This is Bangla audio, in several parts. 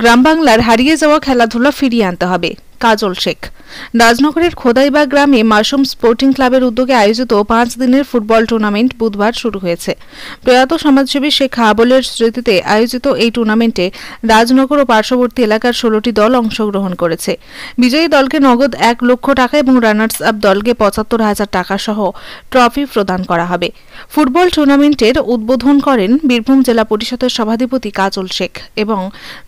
গ্রাম বাংলার হারিয়ে যাওয়া খেলাধুলা ফিরিয়ে আনতে হবে। কাজল শেখ। রাজনগরের খোদাইবাগ গ্রামে মাসুম স্পোর্টিং ক্লাবের উদ্যোগে আয়োজিত 5 দিনের ফুটবল টুর্নামেন্ট বুধবার শুরু হয়েছে। প্রয়াত সমাজসেবী শেখ হাবলের স্মৃতিতে আয়োজিত এই টুর্নামেন্টে রাজনগর ও পার্শ্ববর্তী এলাকার 16টি দল অংশগ্রহণ করেছে। বিজয়ী দলকে নগদ 1 লক্ষ টাকা এবং রানার্স আপ দলকে 75,000 টাকা সহ ট্রফি প্রদান করা হবে। ফুটবল টুর্নামেন্টের উদ্বোধন করেন বীরভূম জেলা পরিষদের সভাধিপতি কাজল শেখ এবং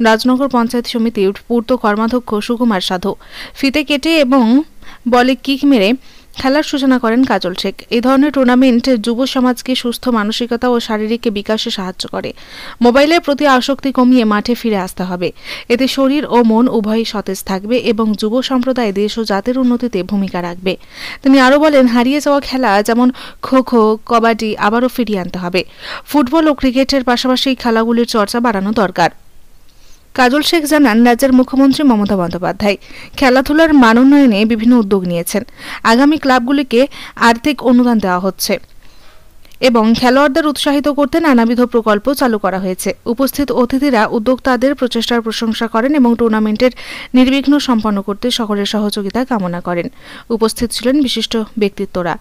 রাজনগর পঞ্চায়েত সমিতির পূর্ত কর্মাধ্যক্ষ সুকুমার সাধু। ফিতে কেটে এবং বলে কিক মেরে খেলার সূচনা করেন কাজল শেখ। এই ধরনের টুর্নামেন্ট যুব সমাজকে সুস্থ মানসিকতা ও শারীরিক বিকাশে সাহায্য করে। মোবাইলের প্রতি আসক্তি কমিয়ে মাঠে ফিরে আসতে হবে। এতে শরীর ও মন উভয়ই সতেজ থাকবে এবং যুব সম্প্রদায় দেশ ও জাতির উন্নতিতে ভূমিকা রাখবে। তিনি আরও বলেন, হারিয়ে যাওয়া খেলা যেমন খো খো, কবাডি আবারও ফিরিয়ে আনতে হবে। ফুটবল ও ক্রিকেটের পাশাপাশি এই খেলাগুলির চর্চা বাড়ানো দরকার। কাজল শেখ জানান, রাজ্যের মুখ্যমন্ত্রী মমতা বন্দ্যোপাধ্যায় খেলাধুলার মান উন্নয়নে বিভিন্ন উদ্যোগ নিয়েছেন। আগামী ক্লাবগুলিকে আর্থিক অনুদান দেওয়া হচ্ছে এবং খেলোয়াড়দের উৎসাহিত করতে নানাবিধ প্রকল্প চালু করা হয়েছে। উপস্থিত অতিথিরা উদ্যোক্তাদের প্রচেষ্টার প্রশংসা করেন এবং টুর্নামেন্টের নির্বিঘ্ন সম্পন্ন করতে সকলের সহযোগিতা কামনা করেন। উপস্থিত ছিলেন বিশিষ্ট ব্যক্তিত্বরা।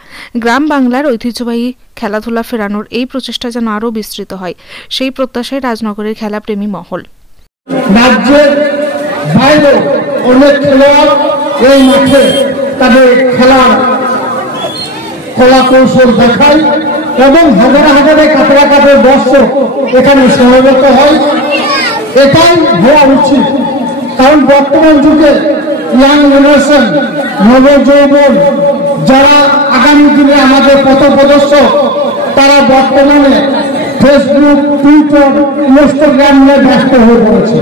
গ্রাম বাংলার ঐতিহ্যবাহী খেলাধুলা ফেরানোর এই প্রচেষ্টা যেন আরও বিস্তৃত হয়, সেই প্রত্যাশায় রাজনগরের খেলাপ্রেমী মহল। রাজ্যের বাইরে অনেক খেলোয়াড় এই মাঠে তাদের খেলার কলা কৌশল দেখায় এবং হাজারে হাজারে কাপড়া কাপড় দর্শক এখানে সমবেত হয়। এটাই হওয়া উচিত, কারণ বর্তমান যুগে ইয়াং জেনারেশন, নবযৌবন যারা আগামী দিনে আমাদের পথপ্রদর্শক, তারা বর্তমানে ফেসবুক, টুইটার, ইনস্টাগ্রাম নিয়ে ব্যস্ত হয়ে পড়েছে।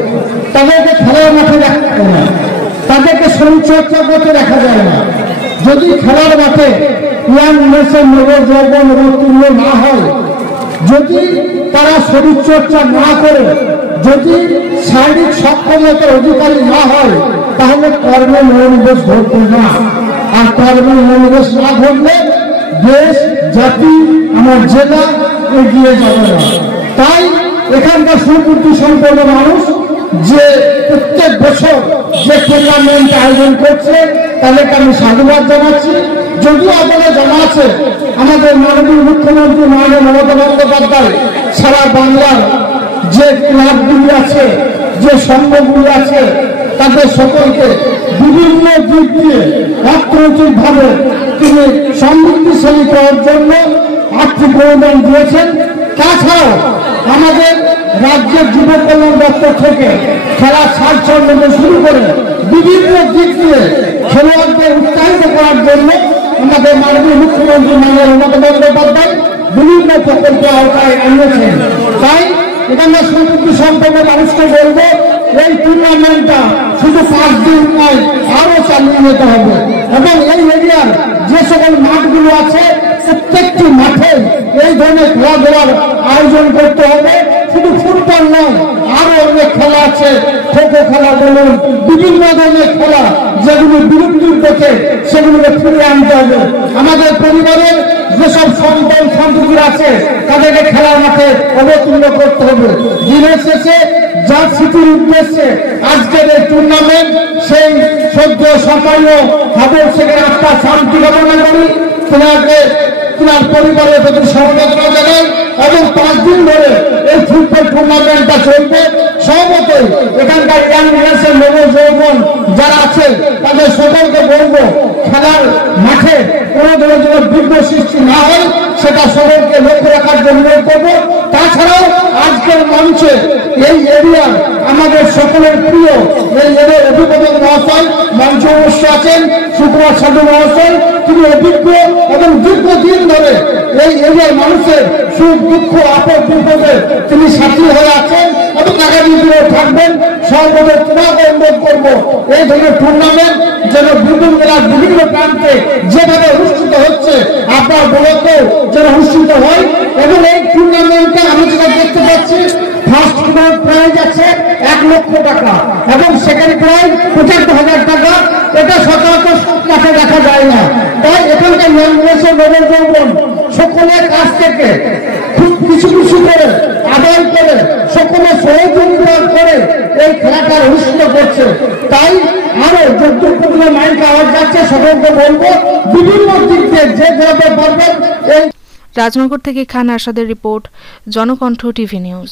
তাদেরকে খেলার মাঠে দেখা যায় না, তাদেরকে শরীরচর্চা করতে দেখা যায় না। যদি খেলার মাঠে ইয়াং জেনারেশন, নবযৌবন উত্তীর্ণ না হয়, যদি তারা শরীরচর্চা না করে, যদি শারীরিক সক্ষমতার অধিকারী না হয়, তাহলে কর্মে মনোনিবেশ ঘটবে না। আর কর্মে মনোনিবেশ না ঘটলে দেশ, জাতি, আমার জেলা এগিয়ে যাবে না। তাই এখানকার সুবুদ্ধি সম্পন্ন মানুষ যে প্রত্যেক বছর যে টুর্নামেন্ট আয়োজন করছে, তাদেরকে আমি সাধুবাদ জানাচ্ছি। যদিও আপনারা জানা আছে, আমাদের মাননীয় মুখ্যমন্ত্রী মাননীয় মমতা বন্দ্যোপাধ্যায় সারা বাংলার যে ক্লাবগুলি আছে, যে সংঘগুলি আছে, তাদের সকলকে বিভিন্ন দিক দিয়ে অর্থনৈতিকভাবে তিনি সমৃদ্ধিশালী করার জন্য আর্থিক অনুদান দিয়েছেন। তাছাড়াও আমাদের রাজ্যের যুব কল্যাণ দপ্তর থেকে খেলার সাজসজ্জা থেকে শুরু করে বিভিন্ন দিক দিয়ে খেলোয়াড়দের উৎসাহিত করার জন্য আমাদের মাননীয় মুখ্যমন্ত্রী মাননীয় মমতা বন্দ্যোপাধ্যায় বিভিন্ন প্রকল্প আওতায় এনেছেন। তাই এখানে সুবুদ্ধি সম্পন্ন মানুষকে বলবো, এই টুর্নামেন্টটা শুধু 5 দিন নয়, আরো চালিয়ে যেতে হবে এবং এই এরিয়ার যে সকল মাঠগুলো আছে, প্রত্যেকটি মাঠে এই ধরনের খেলাধুলার আয়োজন করতে হবে। শুধু ফুটবল নয়, আরো অনেক খেলা আছে, খোখো খেলা বলুন, বিভিন্ন ধরনের খেলা যেগুলো বিলুপ্তির পথে, সেগুলোকে ফিরিয়ে আনতে হবে। আমাদের পরিবারের যেসব সন্তান সন্ততি আছে, তাদেরকে খেলার মাঠে অবতীর্ণ করতে হবে। দিনের শেষে যার স্মৃতির উদ্দেশ্যে আজকের এই টুর্নামেন্ট, সেই সদ্য সম্মানীয় হাবল শেখের আত্মার শান্তি কামনা করি। তিনার পরিবারের প্রতি সমবেদনা জানাই এবং 5 দিন ধরে এই ফুটবল টুর্নামেন্টটা চলবে। সহমতই এখানকার ইয়াং জেনারেশন, নবযৌবন যারা আছে, তাদের সকলকে বলবো, খেলার মাঠে কোনো ধরনের বিঘ্ন সৃষ্টি না হয়, সেটা সকলকে লক্ষ্য রাখার জন্য করবো। তাছাড়াও আজকের মঞ্চে এই এরিয়ার আমাদের সকলের প্রিয় এই এরিয়ার অভিভাবক মহাশয় মঞ্চে অবশ্য আছেন, সুকুমার সাধু মহাশয়। তিনি অভিজ্ঞ এবং দীর্ঘদিন ধরে এই এরিয়ার মানুষের সুখ দুঃখ আপদ বিপদে তিনি সাথী হয়ে আছেন এবং আগামী দিনে থাকবেন। সর্বদা তোমাকে অনুরোধ করবো, এই ধরনের টুর্নামেন্ট যেন বীরভূম জেলার বিভিন্ন প্রান্তে যেভাবে অনুষ্ঠিত হচ্ছে, আপনার বলতে যেন অনুষ্ঠিত হয়। এবং এই টুর্নামেন্টে আমি যেটা দেখতে পাচ্ছি, ফার্স্ট প্রাইজ আছে 1 লক্ষ টাকা এবং সেকেন্ড প্রাইজ 75,000 টাকা। এটা সচরাচর মাঠে দেখা যায় না। তাই এখানকার নবযৌবন সকলের কাছ থেকে খুব কিছু কিছু করে আদায় করে সকলে সহযোগিতা করে এই খেলাটা অনুষ্ঠিত করছে। তাই আরো যতটুকু মাইক আওয়াজ যাচ্ছে সকলকে বলবো বিভিন্ন দিক দিয়ে যে যেভাবে পারবেন। রাজনগর থেকে খান আসাদের রিপোর্ট, জনকণ্ঠ টিভি নিউজ।